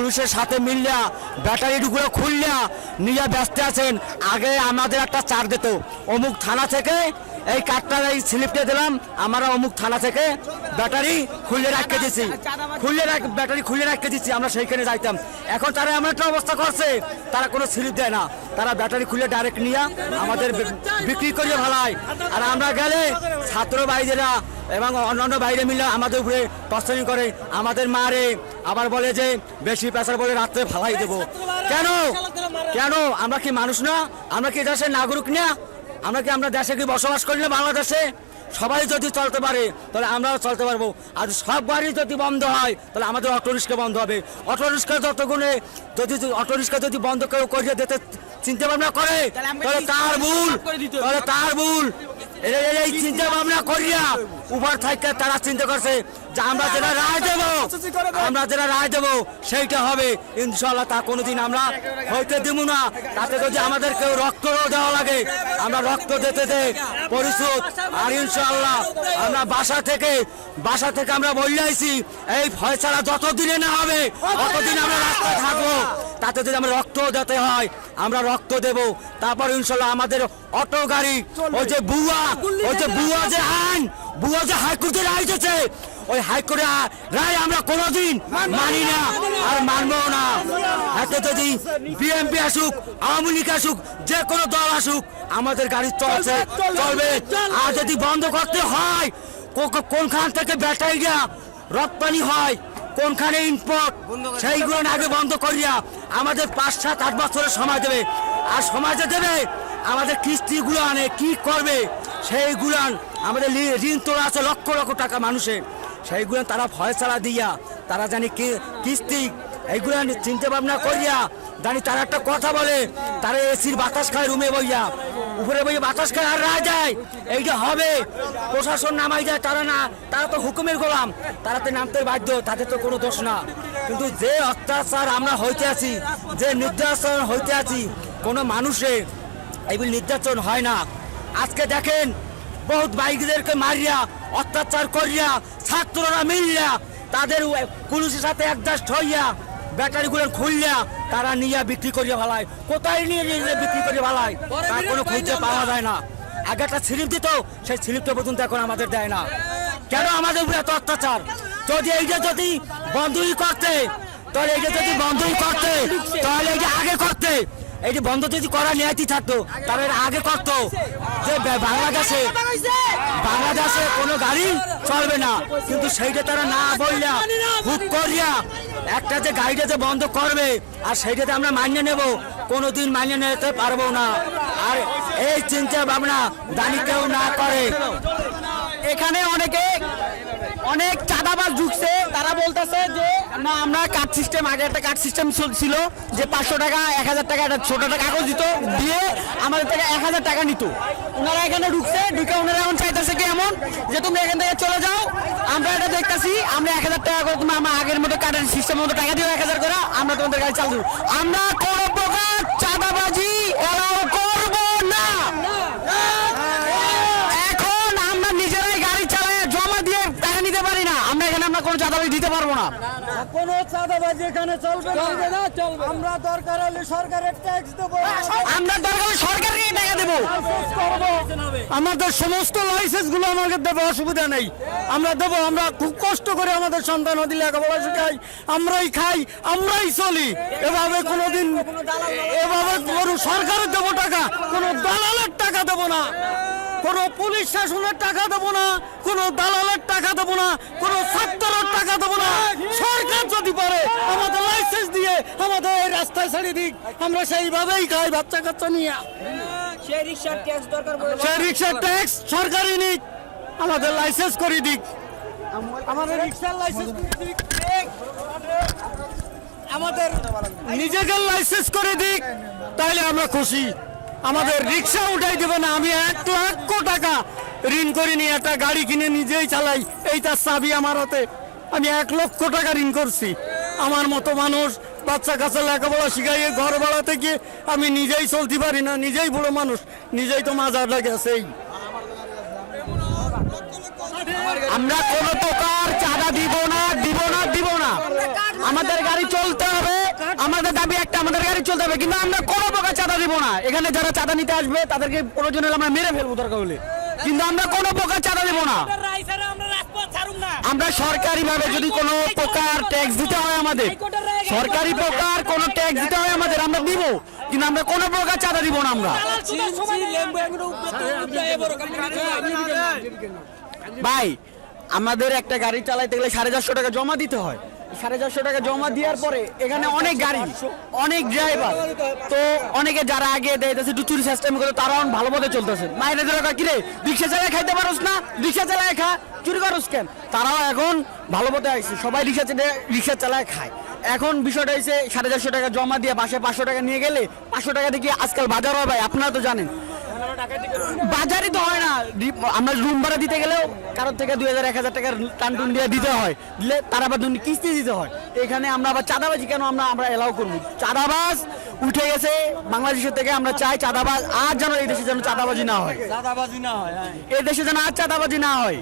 পুলিশের সাথে মিললা ব্যাটারিগুলো খুললা নিয়ে ব্যস্ত আছেন। আগে আমাদের একটা চার দিত। অমুক থানা থেকে এই কার্ডটা এই স্লিপটা দিলাম, আমরা অমুক থানা থেকে ব্যাটারি খুলে রাখতে দিছি। খুলে রাখ, ব্যাটারি খুলে রাখতে দিচ্ছি আমরা সেইখানে যাইতাম। এখন তারা এমন একটা অবস্থা করছে, তারা কোনো স্লিপ দেয় না। তারা ব্যাটারি খুলে ডাইরেক্ট নিয়ে আমাদের বিক্রি করিয়ে ভালায় আর আমরা গেলে ছাত্র ভাইদেরা এবং অন্যান্য বাইরে মিলে আমাদের উপরে টর্চারিং করে, আমাদের মারে, আবার বলে যে, বেশি প্রেসার বলে রাত্রে ফালাই দেবো। কেন? কেন? আমরা কি মানুষ না? আমরা কি দেশের নাগরিক না? আমরা কি আমরা দেশে কি বসবাস করি না বাংলাদেশে? সবাই যদি চলতে পারে, তাহলে আমরাও চলতে পারব। আর সব গাড়ি যদি বন্ধ হয়, তাহলে আমাদের অটো রিক্সা বন্ধ হবে। অটো রিক্সা যতগুণে যদি অটো রিক্সা যদি বন্ধ কেউ করিয়ে দিতে চিন্তা ভাবনা করে। তাহলে তার ভুল? তাহলে তার ভুল? এই চিন্তা ভাবনা করিয়া উপর থেকে তারা চিন্তা করছে যে আমরা যেটা রায় দেব আমরা যেটা রায় দেব সেইটা হবে। ইনশাল্লাহ তা কোনোদিন আমরা হইতে দিব না। তাতে যদি আমাদের কেউ রক্ত দেওয়া লাগে আমরা রক্ত দিতে দে পরিশোধ। আর ইনশাল্লাহ আমরা বাসা থেকে বাসা থেকে আমরা বলে আইছি এই ফয়সালা যতদিনে না হবে ততদিন আমরা রাস্তায় থাকব। তাতে যদি আমরা রক্ত দিতে হয় আমরা রক্ত দেব। তারপর ইনশাল্লাহ আমাদের অটো গাড়ি ওই যে বুয়া ওই যে বুয়া যে আইন বুয়া যে হাইকোর্টে রায় দিয়েছে ওই হাইকোর্টে রায় আমরা কোনোদিন মানি না আর মানবো না। এতে যদি বিএনপি আসুক আওয়ামী লীগ আসুক যে কোনো দল আসুক আমাদের গাড়ি চলছে চলবে আর যদি বন্ধ করতে হয় কোনখান থেকে ব্যাটারিয়া রপ্তানি হয় কোনখানে ইম্পোর্ট সেইগুলো আগে বন্ধ করিয়া আমাদের পাঁচ সাত আট বছরের সময় দেবে। আর সমাজে দেবে আমাদের কিস্তিগুলো আনে কি করবে? সেইগুলো আমাদের ঋণ তোলা আছে লক্ষ লক্ষ টাকা মানুষের। সেইগুলো তারা ভয় ছাড়া দিয়া তারা জানি কি কিস্তি এইগুলো চিন্তা ভাবনা করিয়া জানি তারা একটা কথা বলে, তারা এসির বাতাস খায় রুমে বইয়া। উপরে বইয়া বাতাস খায় আর রায় যায়। এইটা হবে। প্রশাসন নামাই যায়, তারা না, তারা তো হুকুমের গোলাম। তারা তো নামতে বাধ্য, তাদের তো কোনো দোষ না। কিন্তু যে অত্যাচার আমরা হইতে আছি, যে নির্যাতন হইতে আছি, কোনো মানুষের এইগুলি নির্যাতন হয় না। আজকে দেখেন, বহুত বাইকদেরকে মারিয়া, অত্যাচার করিয়া, ছাত্ররা মিলিয়া, তাদের পুলিশের সাথে একজাস্ট হইয়া ব্যাটারিগুলো খুললিয়া তারা নিয়ে বিক্রি করিয়া ভালায় কোথায় নিয়ে নিয়ে বিক্রি করিয়া ভালায় তার কোনো খুঁজে পাওয়া যায় না। আগে একটা স্লিপ দিত সেই স্লিপটা পর্যন্ত এখন আমাদের দেয় না। কেন আমাদের উপরে এত অত্যাচার? যদি এইটা যদি বন্ধই করতে তাহলে এইটা যদি বন্ধই করতে তাহলে এইটা আগে করতে এইটি বন্ধ যদি করা নিয়তি থাকতো তাহলে এটা আগে করতো। যে বাংলাদেশে বাংলাদেশে কোনো গাড়ি চলবে না। কিন্তু সেইটা তারা না বললা হুক করিয়া একটা যে গাড়িটা যে বন্ধ করবে, আর সেইটাতে আমরা মানিয়ে নেব, কোনোদিন মানিয়ে নিতে পারব না। আর এই চিন্তা ভাবনা দানি কেউ না করে। এখানে অনেকে, অনেক চাঁদাবাজ ঢুকছে। তারা বলতেছে যে, না, আমরা কার্ড সিস্টেম আগে একটা কার্ড সিস্টেম ছিল যে পাঁচশো টাকা, এক হাজার টাকা, একটা ছোট একটা কাগজ দিত, দিয়ে আমাদের থেকে এক হাজার টাকা নিত। ওনারা এখানে ঢুকছে, ঢুকে ওনারা এখন চাইতেছে কি এমন যে তুমি এখান থেকে চলে যাও। আমরা এটা দেখতেছি, আমরা এক হাজার টাকা করে তুমি আমার আগের মতো কাটার সিস্টেমের মতো টাকা দিও এক হাজার করে, আমরা তোমাদের গাড়ি চালু আমরা কোনো চাঁদাবাজি এলাও করব না এখন আমরা নিজেরাই গাড়ি চালায় জমা দিয়ে টাকা নিতে পারি না আমরা এখানে আমরা কোনো চাঁদাবাজি দিতে পারব না। কোনো চাঁদাবাজি এখানে চলবে না। চলবে আমরা দরকার হলে সরকারের ট্যাক্স দেবো। আমরা দরকার হলে সরকারকে টাকা দেবো। আমাদের সমস্ত লাইসেন্সগুলো আমাকে দেবো অসুবিধা নেই। আমরা দেবো আমরা খুব কষ্ট করে আমাদের সন্তান নদী লেখাপড়া শেখাই। আমরাই খাই আমরাই চলি। এভাবে কোনোদিন এভাবে কোনো সরকারের দেবো টাকা কোনো দালালের টাকা দেবো না। কোনো পুলিশ শাসনের টাকা দেবো না কোনো দালালের টাকা দেবো না কোনো ছাত্রের টাকা দেবো না। সরকার যদি পারে আমাদের লাইসেন্স দিয়ে আমাদের এই রাস্তায় ছাড়িয়ে দিক। আমরা সেইভাবেই খাই বাচ্চা কাচ্চা নিয়ে। সেই রিক্সার ট্যাক্স সরকারই নিক আমাদের লাইসেন্স করে দিক। আমাদের রিক্সার লাইসেন্স করে দিক। আমাদের নিজেকে লাইসেন্স করে দিক তাহলে আমরা খুশি। আমাদের রিক্সা উঠাই দেবে না, আমি এক লক্ষ টাকা ঋণ করে নিয়ে একটা গাড়ি কিনে নিজেই চালাই। এইটার চাবি আমার হাতে। আমি এক লক্ষ টাকা ঋণ করছি। আমার মতো মানুষ বাচ্চা কাচ্চা লেখাপড়া শিখাইয়ে ঘর ভাড়াতে গিয়ে আমি নিজেই চলতে পারি না, নিজেই বুড়ো মানুষ, নিজেই তো মাজারটা গেছেই আমরা কোনো প্রকার চাঁদা দিব না দিব না দিব না। আমাদের গাড়ি চলতে হবে। আমাদের দাবি একটা আমাদের গাড়ি চলতে হবে কিন্তু আমরা কোনো প্রকার চাঁদা দিব না। এখানে যারা চাঁদা নিতে আসবে তাদেরকে প্রয়োজন হলে আমরা মেরে ফেলব দরকার হলে। কিন্তু আমরা কোনো প্রকার চাঁদা দিব না। আমরা সরকারি ভাবে যদি কোনো প্রকার ট্যাক্স দিতে হয় আমাদের। সরকারি প্রকার কোনো ট্যাক্স দিতে হয় আমাদের আমরা দিব। কিন্তু আমরা কোনো প্রকার চাঁদা দিব না আমরা। ভাই আমাদের একটা গাড়ি চালাইতে গেলে সাড়ে চারশো টাকা জমা দিতে হয়। সাড়ে চারশো টাকা জমা দেওয়ার পরে এখানে অনেক গাড়ি রিক্সা খাইতে পারোস না? রিক্সা চালায় চুরি কেন? তারাও এখন ভালো সবাই রিক্সা রিক্সা চালায় খায়। এখন বিষয়টা সাড়ে চারশো টাকা জমা দিয়ে বাসে পাঁচশো টাকা নিয়ে গেলে, পাঁচশো টাকা দিয়ে আজকাল বাজার হয় ভাই? আপনারা তো জানেন। বাজারই তো হয় না। আমরা রুম ভাড়া দিতে গেলেও কারোর থেকে দুই হাজার এক হাজার টাকার টানটুন দিয়ে দিতে হয়। দিলে তার আবার দুই কিস্তি দিতে হয়। এখানে আমরা আবার চাঁদাবাজি কেন আমরা আমরা এলাও করব? চাঁদাবাজ উঠে গেছে বাংলাদেশের থেকে আমরা চাই চাঁদাবাজ আর যেন এই দেশে যেন চাঁদাবাজি না হয়। চাঁদাবাজি না হয়। এই দেশে যেন আর চাঁদাবাজি না হয়।